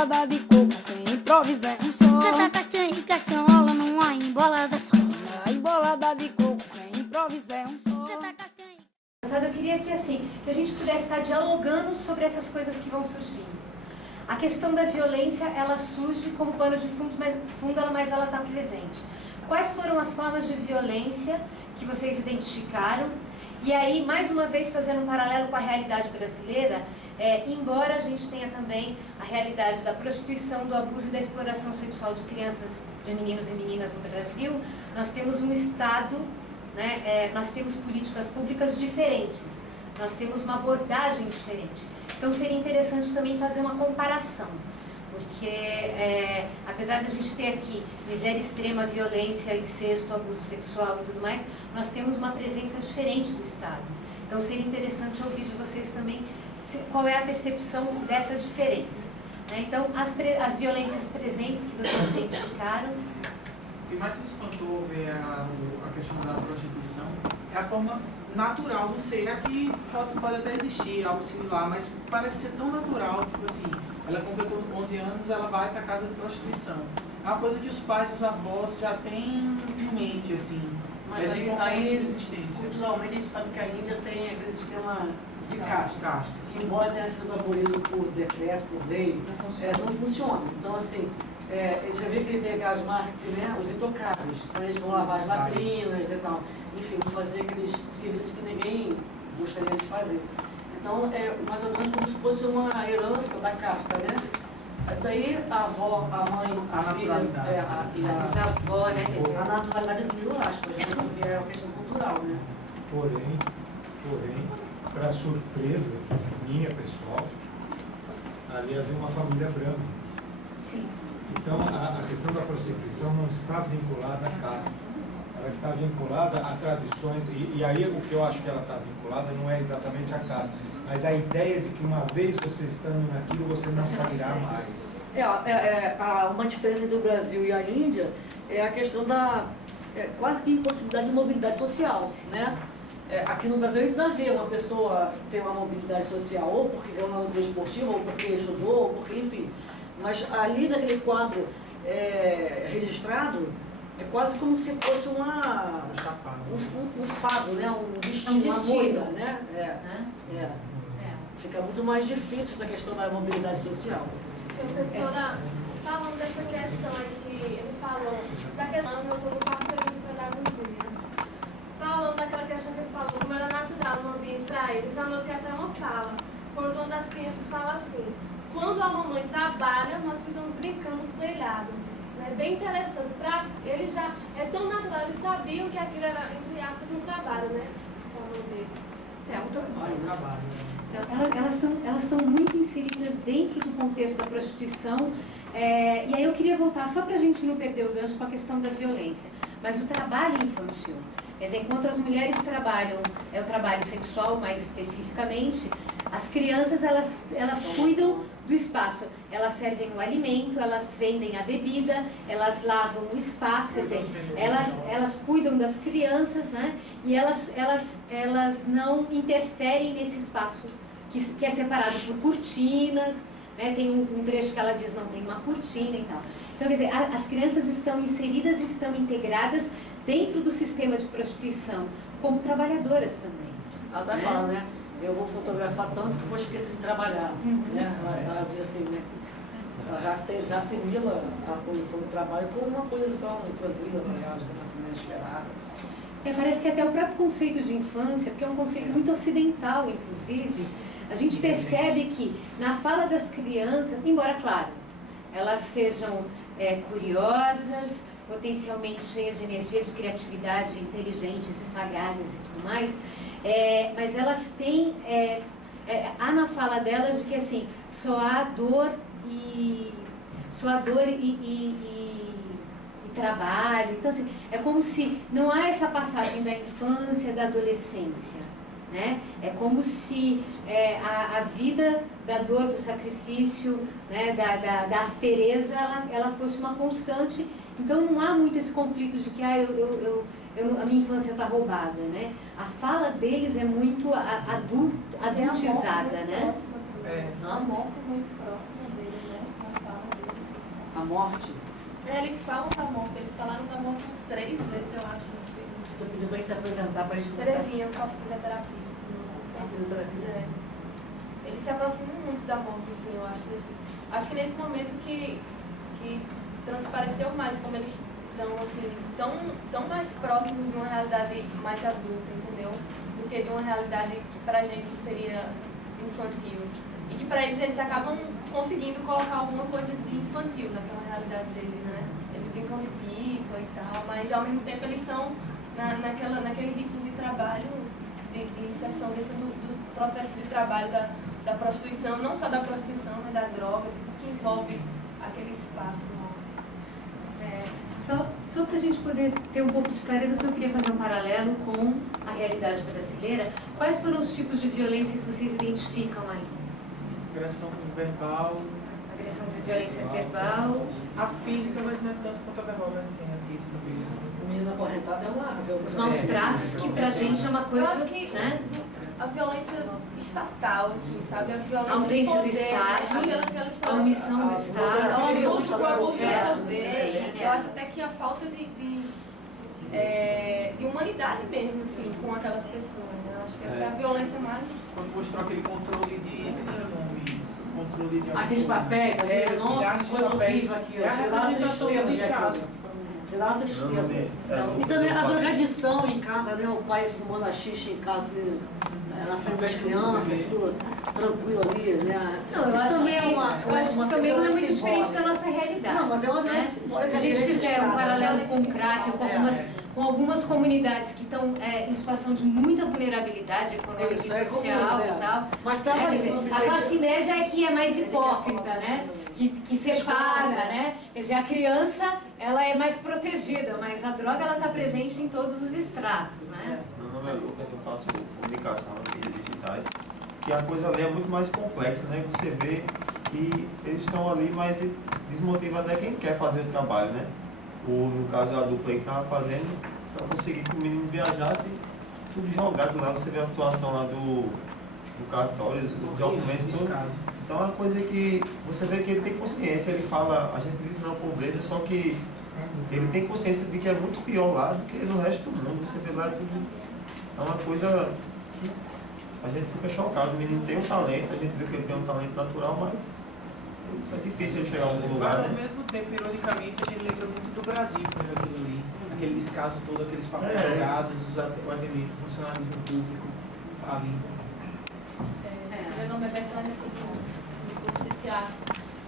embolada de coco, quem improvisa é um só. Canta castanha e castanhola numa embolada só. A embolada de coco, quem improvisa é um só. Canta castanha. Eu queria que a gente pudesse estar dialogando sobre essas coisas que vão surgindo. A questão da violência, ela surge como pano de fundo, mas ela está presente. Quais foram as formas de violência que vocês identificaram? E aí, mais uma vez, fazendo um paralelo com a realidade brasileira, embora a gente tenha também a realidade da prostituição, do abuso e da exploração sexual de crianças, de meninos e meninas no Brasil, nós temos um Estado, né, nós temos políticas públicas diferentes, nós temos uma abordagem diferente. Então seria interessante também fazer uma comparação, porque apesar da gente ter aqui miséria extrema, violência, incesto, abuso sexual e tudo mais, nós temos uma presença diferente do Estado. Então seria interessante ouvir de vocês também qual é a percepção dessa diferença. Né? Então as violências presentes que vocês identificaram. O que mais me espantou ver a questão da prostituição é a forma natural, não sei, aqui pode até existir algo similar, mas parece ser tão natural, tipo assim, ela completou 11 anos, ela vai para a casa de prostituição. É uma coisa que os pais e os avós já têm em mente, assim, mas de aí existência. Culturalmente a gente sabe que a Índia tem aquele sistema de castas. Embora tenha sido abolido por decreto, por lei, não funciona. Então, assim, já viu que ele tem aquelas marcas, né, os intocáveis, então eles vão lavar as latrinas e tal, enfim, fazer aqueles serviços que ninguém gostaria de fazer. Então, é mais ou menos como se fosse uma herança da casta, né? Daí a avó, a mãe, a filha, A bisavó, né? a naturalidade é mil aspas, né? Porque é uma questão cultural, né? Porém, para surpresa minha pessoal, ali havia uma família branca. Sim. Então, a questão da prostituição não está vinculada à casta, ela está vinculada a tradições, e aí o que eu acho que ela está vinculada não é exatamente a casta, mas a ideia de que uma vez você estando naquilo, você não sairá mais. Uma diferença entre o Brasil e a Índia é a questão da quase que impossibilidade de mobilidade social, né? Aqui no Brasil a gente não vê uma pessoa ter uma mobilidade social, ou porque ganhou um esportivo, ou porque estudou, ou porque, enfim. Mas ali naquele quadro registrado, é quase como se fosse um fado, né? Um destino, uma moida, né? Fica muito mais difícil essa questão da mobilidade social. Professora, falando dessa questão aqui, ele falou da questão, eu estou no quarto de pedagogia. Falando daquela questão que ele falou, como era natural no ambiente para eles, eu anotei até uma fala, quando uma das crianças fala assim: quando a mamãe trabalha, nós ficamos brincando no telhado. É bem interessante. Para eles já é tão natural, eles sabiam que aquilo era, entre aspas, um trabalho, né? Um trabalho. Então, elas estão muito inseridas dentro do contexto da prostituição. E aí eu queria voltar, só para a gente não perder o gancho com a questão da violência, mas o trabalho infantil. Quer dizer, enquanto as mulheres trabalham, o trabalho sexual mais especificamente, as crianças elas cuidam do espaço, elas servem o alimento, elas vendem a bebida, elas lavam o espaço, quer dizer, elas cuidam das crianças, né? E elas não interferem nesse espaço que é separado por cortinas, né? Tem um trecho que ela diz não tem uma cortina e tal. Então, quer dizer, as crianças estão inseridas, estão integradas dentro do sistema de prostituição, como trabalhadoras também. Ela está falando, né? Eu vou fotografar tanto que vou esquecer de trabalhar. Né? Ela diz assim, né? Ela já assimila a posição do trabalho como uma posição tranquila, acho que assim, inesperada. Parece que até o próprio conceito de infância, porque é um conceito muito ocidental, inclusive, a gente percebe que na fala das crianças, embora, claro, elas sejam curiosas, potencialmente cheias de energia, de criatividade, inteligentes e sagazes e tudo mais, mas elas têm, há na fala delas de que assim, só há dor e trabalho. Então assim, é como se não há essa passagem da infância, da adolescência, né? É como se a vida da dor, do sacrifício, né, da aspereza, ela fosse uma constante. Então não há muito esse conflito de que a minha infância está roubada, né? A fala deles é muito adultizada, né? Uma morte muito próxima deles, né? a morte. Eles falam da morte, eles falaram da morte uns 3 vezes, eu acho, no filme. Estou pedindo para a gente se apresentar, para a gente Terezinha, eu faço fisioterapia. a fisioterapia. É. Eles se aproximam muito da morte, assim, eu acho. Acho que nesse momento que transpareceu mais, como eles estão, assim, tão mais próximos de uma realidade mais adulta, entendeu? Do que de uma realidade que pra gente seria infantil. E que pra eles acabam conseguindo colocar alguma coisa de infantil naquela realidade deles, né? Eles brincam de pipa e tal, mas ao mesmo tempo eles estão naquele ritmo de trabalho, de inserção dentro do processo de trabalho da prostituição, não só da prostituição, mas da droga, de tudo que envolve aquele espaço. Só para a gente poder ter um pouco de clareza, porque eu queria fazer um paralelo com a realidade brasileira. Quais foram os tipos de violência que vocês identificam ali? Agressão verbal. Agressão de violência verbal. A física, mas não é tanto quanto a verbal, mas tem a física mesmo. O menino acorrentado é uma violência. Os maus tratos, que pra gente é uma Eu coisa, acho que né? a violência estatal, assim, sabe? A violência A ausência do poder, Estado, aquela que elas estão- a omissão do Estado. o abuso do poder. É. Eu acho até que a falta de humanidade mesmo, assim, com aquelas pessoas, né? Eu acho que essa é a violência mais... Quando mostrou aquele controle de... Esse é o nome. Controle de... Aqueles papéis, os nossa, milhares de coisa papéis. horrível aqui, É a ó. Tirar a representação do tristeza descaso. aqui. Tirar a tristeza. E também a drogadição em casa, né? O pai fumando a xixa em casa, assim, na frente das crianças, tudo tranquilo ali, né? Não, eu acho também que, é uma eu acho que também não é muito violência diferente simbólica. da nossa realidade. Não, mas é uma né? violência simbólica. Se a gente fizer um paralelo com o crack, ou com algumas comunidades que estão em situação de muita vulnerabilidade econômica Isso, e é social comum, e tal. Mas tá Quer mais dizer, sobre a isso. classe média é que é mais hipócrita, né? Que separa, né? Quer dizer, a criança, ela é mais protegida, mas a droga, ela está presente em todos os estratos, né? Meu nome é Lucas, eu faço comunicação nas mídias digitais, que a coisa ali é muito mais complexa, né? Você vê que eles estão ali, mas desmotiva até quem quer fazer o trabalho, né? No caso, a dupla aí que estava fazendo, para conseguir que o menino viajasse, tudo jogado lá. Você vê a situação lá do cartório, os documentos, tudo. Então é uma coisa que você vê que ele tem consciência, ele fala, a gente vive na pobreza, só que ele tem consciência de que é muito pior lá do que no resto do mundo. Você vê lá tudo. É uma coisa que a gente fica chocado. O menino tem um talento, a gente vê que ele tem um talento natural, mas é difícil ele chegar a algum lugar, Mas ao né? mesmo tempo, ironicamente, a gente lembra muito do Brasil, por aquilo ali. Aquele descaso todo, aqueles papéis É. jogados, o atendimento, o funcionalismo público ali. Meu nome é Bertânia Souza, do curso de teatro.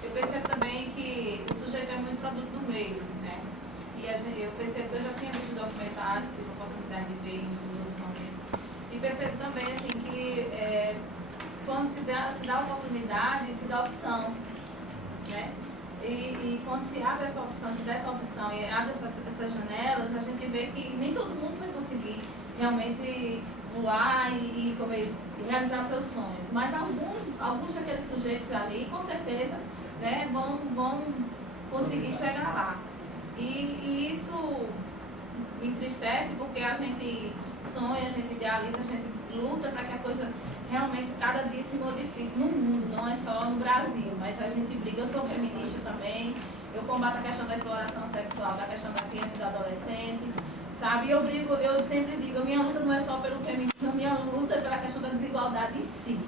Eu percebo também que o sujeito é muito produto do meio, né? E eu percebo que eu já tinha visto o documentário, tive a oportunidade de ver em outros momentos. E percebo também assim, que quando se dá a oportunidade, se dá a opção, né? E quando se abre essa opção, se dá essa opção e abre essas janelas, a gente vê que nem todo mundo vai conseguir realmente voar e realizar seus sonhos. Mas alguns daqueles sujeitos ali, com certeza, né, vão conseguir chegar lá. E isso me entristece porque a gente sonha, a gente idealiza, a gente luta para que a coisa realmente cada dia se modifique no mundo, não é só no Brasil, mas a gente briga. Eu sou feminista também, eu combato a questão da exploração sexual, da questão da criança e do adolescente, sabe? Eu sempre digo, a minha luta não é só pelo feminismo, a minha luta é pela questão da desigualdade em si.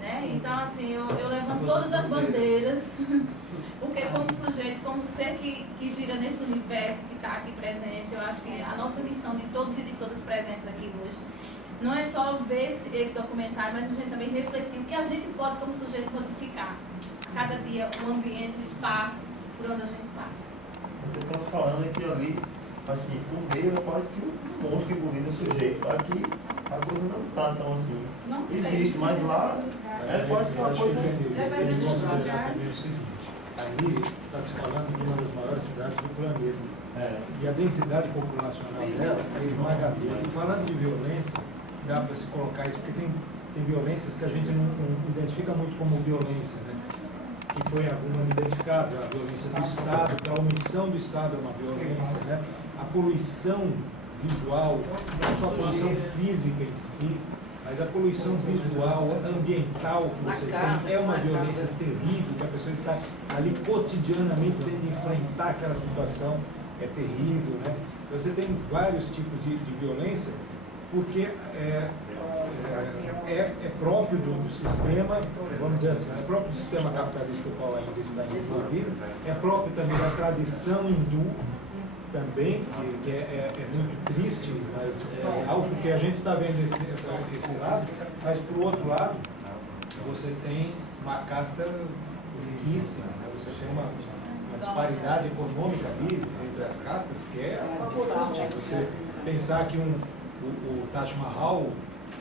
Né? Então, assim, eu levanto todas as bandeiras, porque como sujeito, como ser que gira nesse universo que está aqui presente, eu acho que a nossa missão de todos e de todas presentes aqui hoje não é só ver esse documentário, mas a gente também refletir o que a gente pode, como sujeito, modificar. A cada dia, o ambiente, o espaço por onde a gente passa. O que eu estava falando é que ali, assim, o meio é quase que um monstro engolindo o sujeito. Aqui a coisa não está tão assim. Não sei. Existe, mas lá é quase que uma coisa. Eles vão se deixar também o seguinte, ali está se falando de uma das maiores cidades do planeta. E a densidade populacional dela é esmagadora. E falando de violência, dá para se colocar isso, porque tem violências que a gente não identifica muito como violência, né? Que foi algumas identificadas, a violência do Estado, que a omissão do Estado é uma violência, né? A poluição visual, não só a poluição física em si, mas a poluição visual, ambiental que você tem é uma violência terrível, que a pessoa está ali cotidianamente tendo que enfrentar aquela situação, é terrível, né? Então, você tem vários tipos de violência, porque é próprio do sistema, vamos dizer assim, é próprio do sistema capitalista do qual ainda está envolvido, é próprio também da tradição hindu, também, que é muito triste, mas é algo que a gente está vendo esse lado, mas por outro lado, você tem uma casta riquíssima, né? Você tem uma disparidade econômica ali entre as castas que é apavorante. Você pensar que o Taj Mahal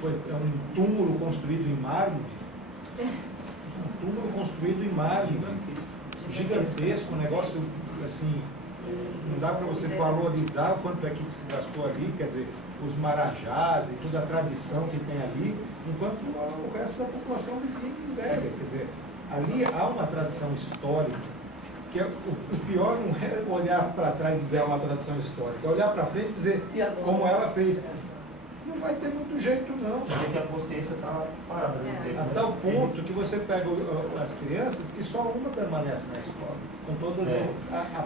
é um túmulo construído em mármore, gigantesco, um negócio assim, não dá para você valorizar o quanto é que se gastou ali, quer dizer, os marajás e toda a tradição que tem ali, enquanto o resto da população vive em miséria. Quer dizer, ali há uma tradição histórica, que o pior não é olhar para trás e dizer uma tradição histórica, é olhar para frente e dizer como ela fez. Não vai ter muito jeito, não. Você vê que a consciência está parada. Né? A tal ponto que você pega as crianças e só uma permanece na escola. Com todas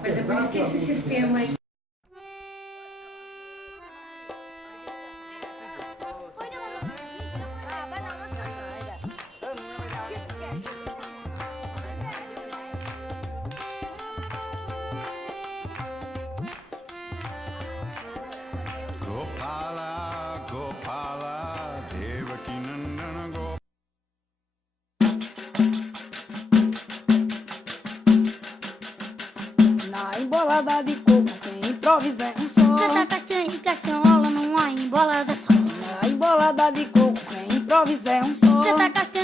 Mas é por isso que esse sistema aí. Na embolada de coco quem improvisa é um só. Canta castanha e castanhola numa embolada só. Na embolada de coco quem improvisa é um só. Canta castanha